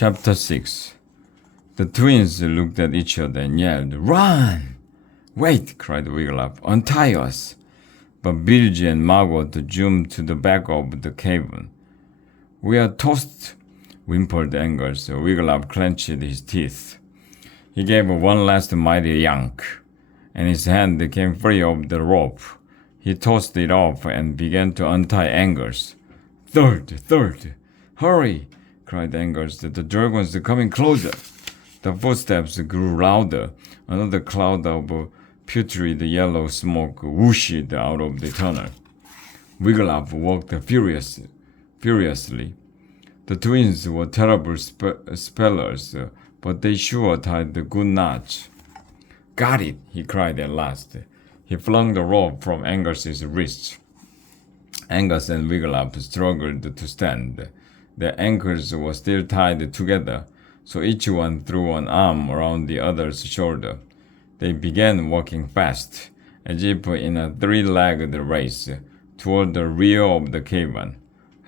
Chapter 6. The twins looked at each other and yelled, "Run!" "Wait!" cried Wigglytuff. "Untie us!" But Bilgy and Margot zoomed to the back of the cavern. "We are toast!" whimpered Angus. Wigglytuff clenched his teeth. He gave one last mighty yank, and his hand came free of the rope. He tossed it off and began to untie Angus. Third! Hurry!" cried Angus. "The dragons are coming closer." The footsteps grew louder. Another cloud of putrid yellow smoke whooshed out of the tunnel. Wigglytuff walked furiously. The twins were terrible spellers, but they sure tied the good knots. "Got it!" he cried at last. He flung the rope from Angus's wrists. Angus and Wigglytuff struggled to stand. Their ankles were still tied together, so each one threw an arm around the other's shoulder. They began walking fast, as if in a three-legged race, toward the rear of the cavern.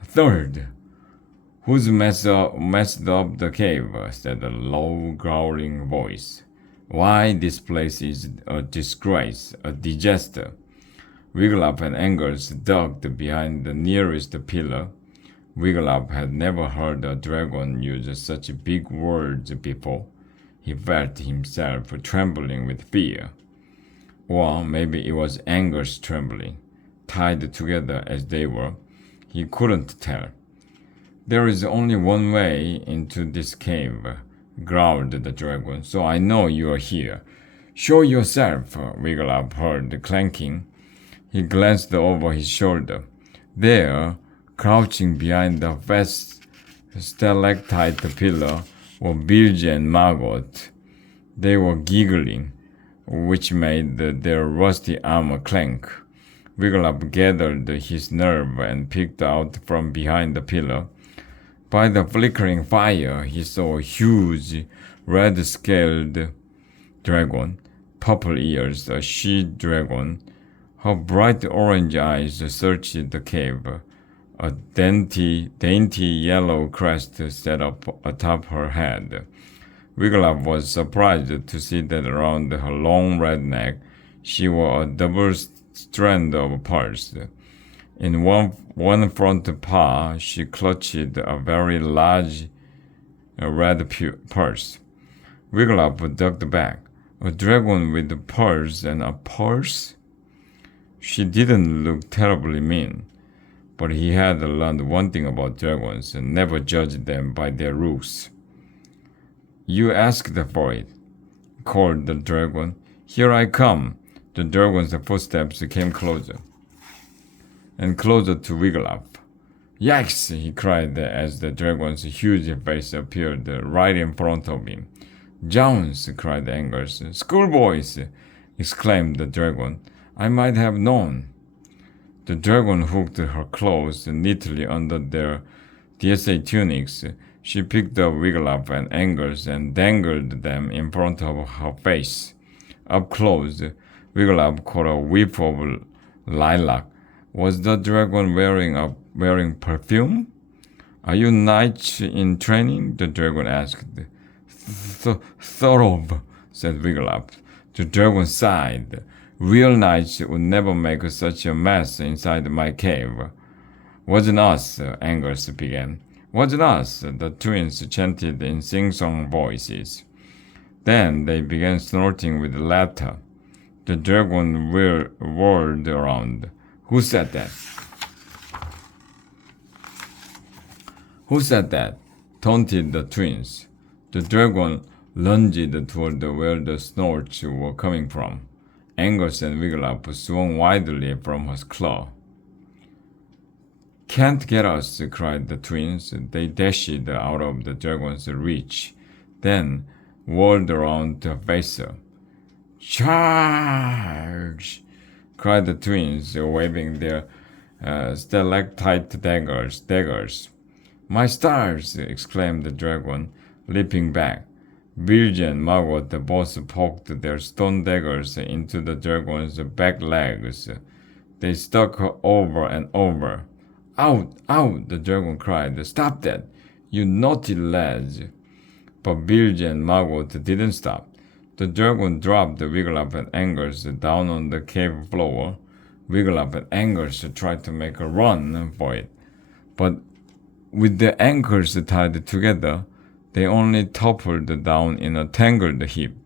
"Third! Who's messed up the cave?" said a low, growling voice. "Why, this place is a disgrace, a disaster." Wigglytuff and Angus ducked behind the nearest pillar. Wigglytuff had never heard a dragon use such big words before. He felt himself trembling with fear. Or maybe it was Angus trembling, tied together as they were. He couldn't tell. "There is only one way into this cave," growled the dragon, "so I know you are here. Show yourself!" Wigglytuff heard clanking. He glanced over his shoulder. There, crouching behind the vast stalactite pillar, were Bilgy and Margot. They were giggling, which made their rusty armor clank. Wigglytuff gathered his nerve and peeked out from behind the pillar. By the flickering fire, he saw a huge, red-scaled dragon, purple ears, a she-dragon. Her bright orange eyes searched the cave. A dainty yellow crest sat up atop her head. Wigglytuff was surprised to see that around her long red neck she wore a double strand of pearls. In one front paw she clutched a very large red purse. Wigglytuff ducked back. A dragon with pearls and a purse? She didn't look terribly mean, but he had learned one thing about dragons: never judge them by their looks. "You asked for it," called the dragon. "Here I come." The dragon's footsteps came closer and closer to Wigglytuff. "Yikes!" he cried as the dragon's huge face appeared right in front of him. "Jones!" cried Angus. "Schoolboys!" exclaimed the dragon. "I might have known." The dragon hooked her claws neatly under their DSA tunics. She picked up Wigglytuff and Angus and dangled them in front of her face. Up close, Wigglytuff caught a whiff of lilac. Was the dragon wearing perfume? "Are you knights in training?" the dragon asked. Sort of," said Wigglytuff. The dragon sighed. "Real knights would never make such a mess inside my cave." "Wasn't us," Angus began. "Wasn't us," the twins chanted in sing-song voices. Then they began snorting with laughter. The dragon whirled around. "Who said that?" "Who said that?" taunted the twins. The dragon lunged toward where the snorts were coming from. Angus and Wigglytuff swung wildly from her claw. "Can't get us!" cried the twins. They dashed out of the dragon's reach, then whirled around to face her. "Charge!" cried the twins, waving their stalactite daggers. "My stars!" exclaimed the dragon, leaping back. Bilgy and Margot both poked their stone daggers into the dragon's back legs. They stuck her over and over. "Out! Out!" the dragon cried. "Stop that, you naughty lads!" But Bilge and Margot didn't stop. The dragon dropped Wiglaf and Angus down on the cave floor. Wiglaf and Angus tried to make a run for it, but with the ankles tied together, they only toppled down in a tangled heap.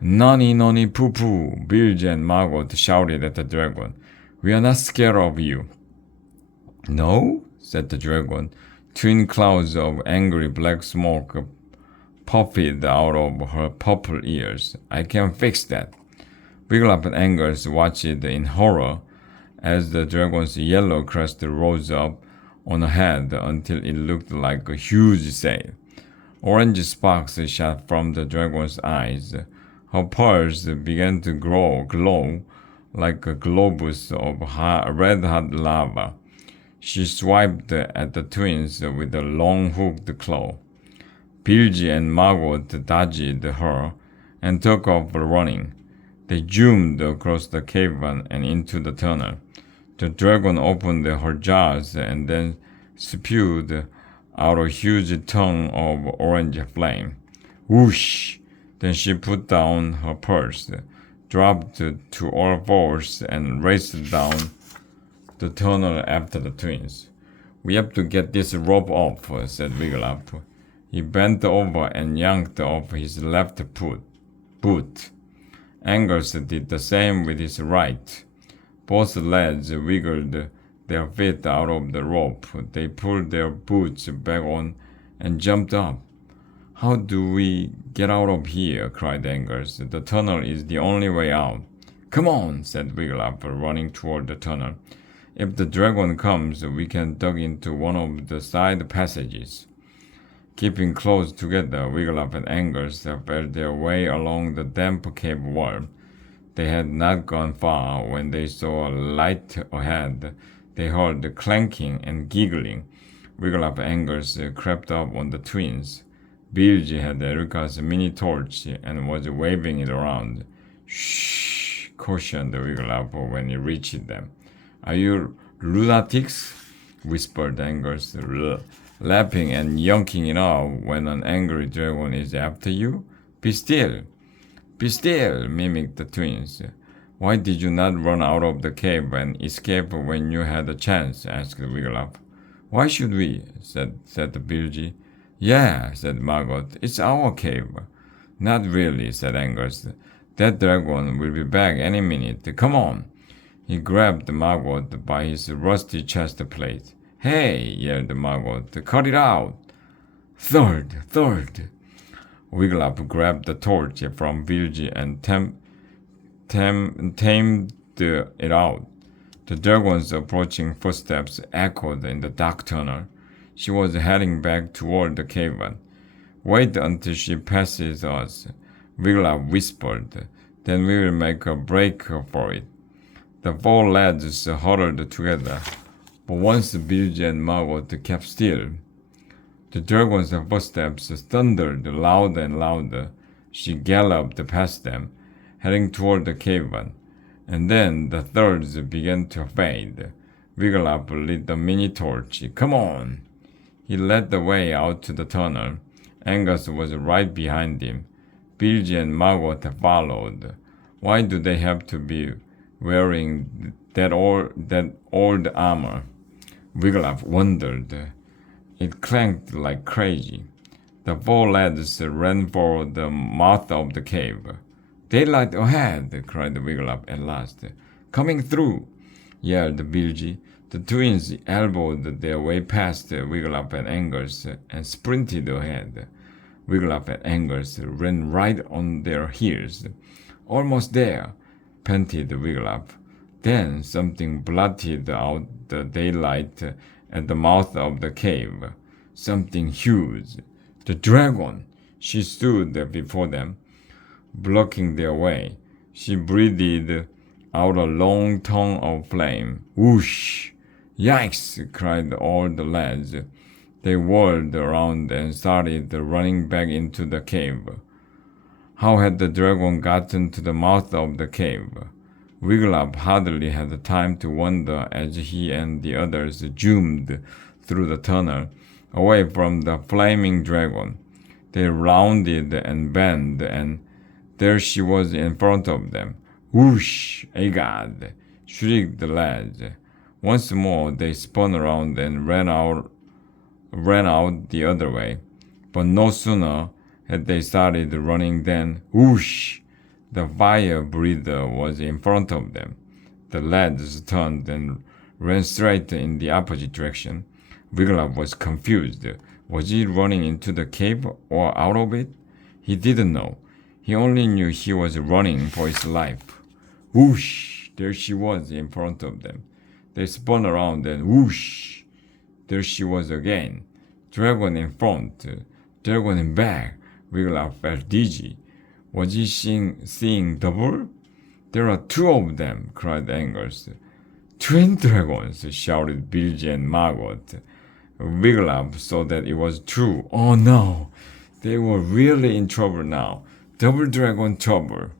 Nani nani poo poo, Bilge and Margot shouted at the dragon. We are not scared of you. No, said the dragon. Twin clouds of angry black smoke puffed out of her purple ears. I can fix that. Wiglaf and Angus watched in horror as the dragon's yellow crest rose up on her head until it looked like a huge sail. Orange sparks shot from the dragon's eyes. Her pearls began to glow like a globus of red-hot lava. She swiped at the twins with a long hooked claw. Bilge and Margot dodged her and took off running. They zoomed across the cavern and into the tunnel. The dragon opened her jaws and then spewed out a huge tongue of orange flame. Whoosh! Then she put down her purse, dropped to all fours, and raced down the tunnel after the twins. We have to get this rope off, said Wiglaf. He bent over and yanked off his left boot. Angus did the same with his right. Both lads wiggled their feet out of the rope. They pulled their boots back on and jumped up. How do we get out of here? Cried Angus. The tunnel is the only way out. Come on, said Wiglaf, running toward the tunnel. If the dragon comes, we can duck into one of the side passages. Keeping close together, Wiglaf and Angus felt their way along the damp cave wall. They had not gone far when they saw a light ahead. They heard the clanking and giggling. Wiglaf and Angus crept up on the twins. Bilge had Erica's mini torch and was waving it around. Shh, cautioned Wiglaf when he reached them. Are you lunatics? Whispered Angus, laughing and yonking it off when an angry dragon is after you. Be still. Be still, mimicked the twins. Why did you not run out of the cave and escape when you had a chance? Asked Wiglaf. Why should we? said Bilge. Yeah, said Margot. It's our cave. Not really, said Angus. That dragon will be back any minute. Come on. He grabbed Margot by his rusty chest plate. Hey, yelled Margot. Cut it out. Third. Wiglaf grabbed the torch from Bilge and tamed it out. The dragon's approaching footsteps echoed in the dark tunnel. She was heading back toward the cavern. Wait until she passes us, Wiglaf whispered. Then we will make a break for it. The four lads huddled together, but once Bilge and Margot kept still, the dragon's footsteps thundered louder and louder. She galloped past them, heading toward the cavern, and then the thirds began to fade. Wiglaf lit the mini torch. Come on! He led the way out to the tunnel. Angus was right behind him. Bilge and Margot followed. Why do they have to be wearing that old armor? Wiglaf wondered. It clanked like crazy. The four lads ran for the mouth of the cave. Daylight ahead, cried Wiglaf at last. Coming through, yelled Bilge. The twins elbowed their way past Wiglaf and Angus and sprinted ahead. Wiglaf and Angus ran right on their heels. Almost there, panted Wiglaf. Then something blotted out the daylight at the mouth of the cave. Something huge. The dragon! She stood before them, blocking their way. She breathed out a long tongue of flame. Whoosh! Yikes! Cried all the lads. They whirled around and started running back into the cave. How had the dragon gotten to the mouth of the cave? Wiglaf hardly had time to wonder as he and the others zoomed through the tunnel, away from the flaming dragon. They rounded and bent, and there she was in front of them. Whoosh! Egad! Shrieked the lads. Once more they spun around and ran out the other way. But no sooner had they started running than whoosh! The fire breather was in front of them. The lads turned and ran straight in the opposite direction. Wiglaf was confused. Was he running into the cave or out of it? He didn't know. He only knew he was running for his life. Whoosh! There she was in front of them. They spun around and whoosh! There she was again. Dragon in front, dragon in back. Wiglaf felt dizzy. Was he seeing double? There are two of them, cried Angus. Twin dragons, shouted Bilge and Margot. Wiglaf saw that it was true. Oh no! They were really in trouble now. Double dragon trouble.